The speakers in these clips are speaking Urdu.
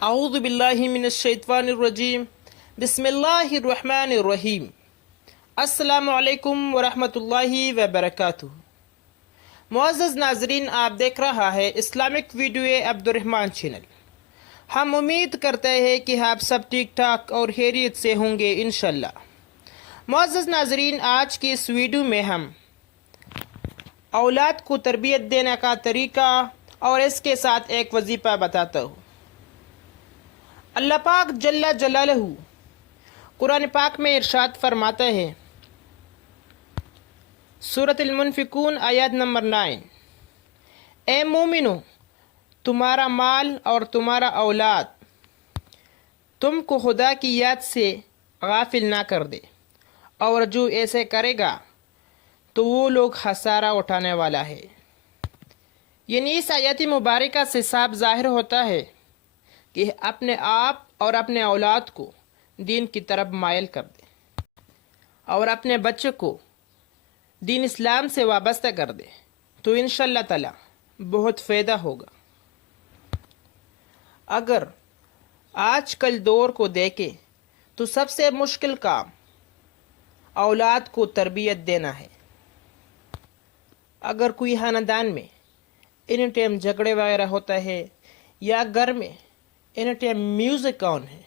اعوذ باللہ من الشیطان الرجیم بسم اللہ الرحمن الرحیم السلام علیکم ورحمۃ اللہ وبرکاتہ۔ معزز ناظرین، آپ دیکھ رہا ہے اسلامک ویڈیو عبد الرحمن چینل۔ ہم امید کرتے ہیں کہ آپ سب ٹھیک ٹھاک اور خیریت سے ہوں گے انشاءاللہ۔ معزز ناظرین، آج کی اس ویڈیو میں ہم اولاد کو تربیت دینے کا طریقہ اور اس کے ساتھ ایک وظیفہ بتاتا ہوں۔ اللہ پاک جل جلالہ قرآن پاک میں ارشاد فرماتا ہے، سورۃ المنفقون آیت نمبر 9، اے مومنو، تمہارا مال اور تمہارا اولاد تم کو خدا کی یاد سے غافل نہ کر دے، اور جو ایسے کرے گا تو وہ لوگ خسارہ اٹھانے والا ہے۔ یعنی اس آیت مبارکہ سے صاف ظاہر ہوتا ہے کہ اپنے آپ اور اپنے اولاد کو دین کی طرف مائل کر دے اور اپنے بچے کو دین اسلام سے وابستہ کر دے تو انشاءاللہ تعالی بہت فائدہ ہوگا۔ اگر آج کل دور کو دیکھیں تو سب سے مشکل کام اولاد کو تربیت دینا ہے۔ اگر کوئی خاندان میں اینی ٹائم جھگڑے وغیرہ ہوتا ہے یا گھر میں اینی ٹائم میوزک آن ہے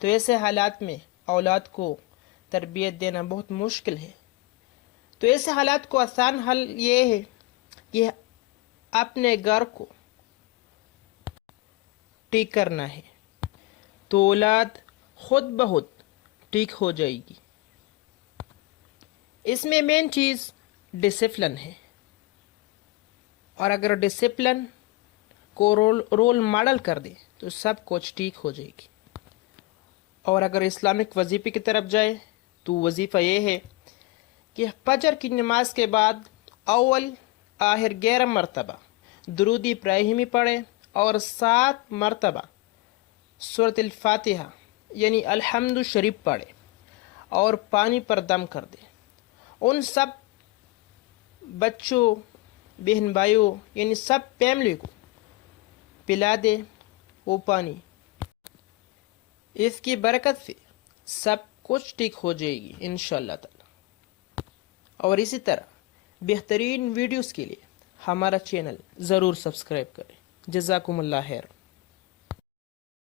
تو ایسے حالات میں اولاد کو تربیت دینا بہت مشکل ہے۔ تو ایسے حالات کو آسان حل یہ ہے کہ اپنے گھر کو ٹھیک کرنا ہے تو اولاد خود بخود ٹھیک ہو جائے گی۔ اس میں مین چیز ڈسپلن ہے، اور اگر ڈسپلن کو رول ماڈل کر دے تو سب کچھ ٹھیک ہو جائے گی۔ اور اگر اسلامک وظیفے کی طرف جائے تو وظیفہ یہ ہے کہ فجر کی نماز کے بعد اول آخر 11 مرتبہ درود ابراہیمی پڑھے اور 7 مرتبہ سورۃ الفاتحہ یعنی الحمد شریف پڑھے اور پانی پر دم کر دے۔ ان سب بچوں، بہن بھائیوں یعنی سب فیملی کو پلا دے وہ پانی۔ اس کی برکت سے سب کچھ ٹھیک ہو جائے گی انشاءاللہ تعالی۔ اور اسی طرح بہترین ویڈیوز کے لیے ہمارا چینل ضرور سبسکرائب کریں۔ جزاکم اللہ خیر۔